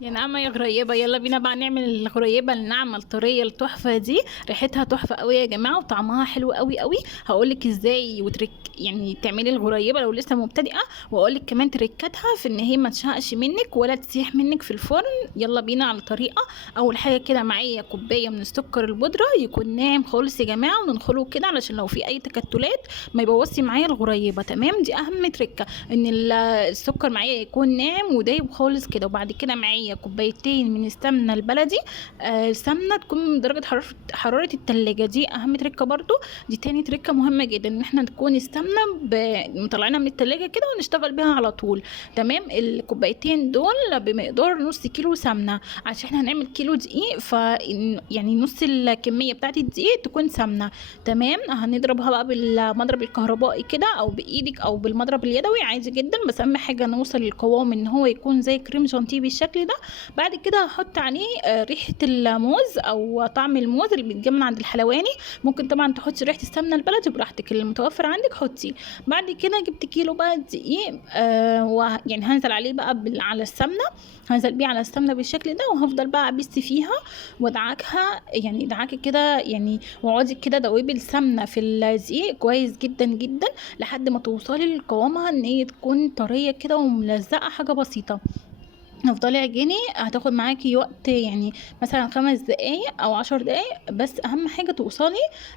يا نعمة يا غريبة، يلا بينا بقى نعمل الغريبة الناعمة الطرية التحفة دي. ريحتها تحفة قوي يا جماعة وطعمها حلو قوي قوي. هقولك ازاي وترك يعني تعملي الغريبة لو لسه مبتدئة، واقولك كمان تركاتها في ان هي ما تشهقش منك ولا تسيح منك في الفرن. يلا بينا على الطريقة. اول حاجة كده معايا كوباية من السكر البودرة يكون ناعم خالص يا جماعة، وننخله كده علشان لو في اي تكتلات ما يبوظش معايا الغريبة. تمام، دي اهم تركة ان السكر معايا يكون ناعم ودايب خالص كده. وبعد كده معايا كوبايتين من السمنه البلدي. السمنه تكون من درجه حراره التلاجة، دي اهم تركه برضو. دي تاني تركه مهمه جدا، ان احنا تكون السمنه مطلعينها من التلاجة كده ونشتغل بيها على طول. تمام، الكوبايتين دول بمقدار نص كيلو سمنه، عشان احنا هنعمل كيلو دقيق، ف يعني نص الكميه بتاعت الدقيق تكون سمنه. تمام، هنضربها بقى بالمضرب الكهربائي كده او بايدك او بالمضرب اليدوي عادي جدا، بس اهم حاجه نوصل للقوام ان هو يكون زي كريم جانتيه بالشكل ده. بعد كده هحط عليه ريحه الموز او طعم الموز اللي بيتجمع من عند الحلواني. ممكن طبعا تحطي ريحه السمنه البلدي براحتك، اللي متوفر عندك حطي. بعد كده جبت كيلو بقى دقيق، يعني هنزل عليه بقى على السمنه. هنزل بيه على السمنه بالشكل ده، وهفضل بقى ابس فيها وادعكها، يعني ادعكي كده يعني، واقعدي كده دوبي السمنه في الدقيق كويس جدا جدا لحد ما توصلي لقوامها ان هي تكون طريه كده وملزقه حاجه بسيطه. افضلي عجيني، هتاخد معاكي وقت يعني مثلا 5 دقايق او 10 دقايق، بس اهم حاجه توصلي.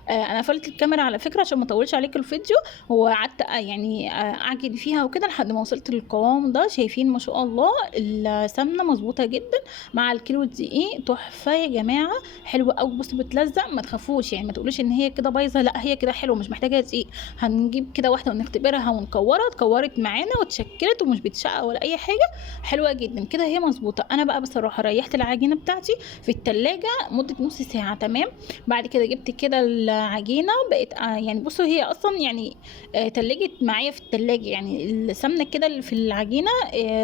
انا قفلت الكاميرا على فكره عشان ما اطولش عليك الفيديو، وقعدت يعني اعجن فيها وكده لحد ما وصلت للقوام ده. شايفين ما شاء الله السمنه مظبوطه جدا مع الكيلو دقيق، تحفه يا جماعه، حلوه قوي. بصوا بتلزق، ما تخافوش يعني، ما تقولوش ان هي كده بايظه، لا هي كده حلوه مش محتاجه دقيق. هنجيب كده واحده ونختبرها ونكورها، اتكورت معانا واتشكلت ومش بتشقق ولا اي حاجه، حلوه جدا كده هي مظبوطه. انا بقى بصراحه ريحت العجينه بتاعتي في التلاجة مده نص ساعه. تمام، بعد كده جبت كده العجينه بقت يعني بصوا هي اصلا يعني تلجت معايا في التلاجة، يعني السمنه كده اللي في العجينه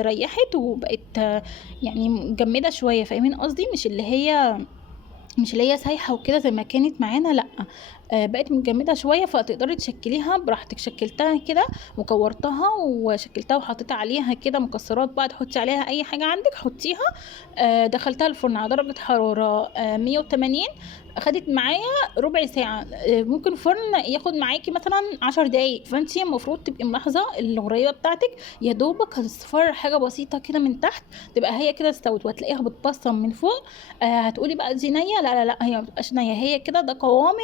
ريحت وبقت يعني مجمده شويه، فاهمين قصدي؟ مش اللي هي سايحه وكده زي ما كانت معانا، لا. بقت متجمده شويه، فتقدري تشكليها براحتك. شكلتها كده وكورتها وشكلتها وحطيت عليها كده مكسرات بقى، تحطي عليها اي حاجه عندك حطيها. دخلتها الفرن على درجه حراره 180. اخدت معايا ربع ساعه. ممكن الفرن ياخد معاكي مثلا 10 دقايق، فانتي المفروض تبقي ملاحظه الغريبه بتاعتك يا دوبك هتصفر حاجه بسيطه كده من تحت، تبقى هي كده استوت، وهتلاقيها بتبصم من فوق. هتقولي بقى دي نيه، لا لا لا، هي ما بتبقاش نيه، هي كده ده قوام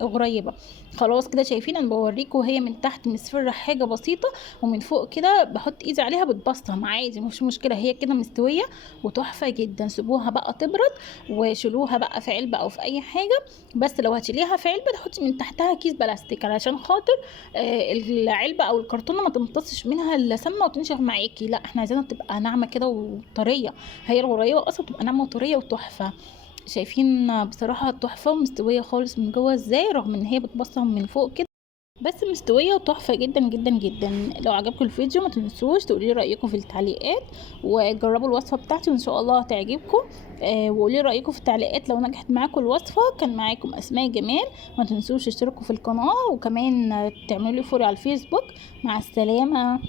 الغريبه. خلاص كده شايفين، انا بوريكم وهي من تحت مصفرة حاجه بسيطه، ومن فوق كده بحط ايدي عليها بتبصم عادي، مش مشكله، هي كده مستويه وتحفه جدا. سيبوها بقى تبرد وشيلوها بقى في علبه او في اي حاجه. بس لو هتشيليها في علبه تحطي من تحتها كيس بلاستيك علشان خاطر العلبه او الكرتونه ما تمتصش منها السمنه وتنشف معاكي، لا احنا عايزينها تبقى ناعمه كده وطريه. هي الغريبه اصلا بتبقى ناعمه وطريه وتحفه. شايفين بصراحه تحفه ومستويه خالص من جوه ازاي، رغم ان هي بتبصم من فوق كده، بس مستوية وتحفة جدا جدا جدا. لو عجبكم الفيديو ما تنسوش تقولي رأيكم في التعليقات، وجربوا الوصفة بتاعتي وان شاء الله هتعجبكم. وقولي رأيكم في التعليقات لو نجحت معاكم الوصفة. كان معاكم أسماء جمال، ما تنسوش تشتركوا في القناة، وكمان تعملوا لي فولو على الفيسبوك. مع السلامة.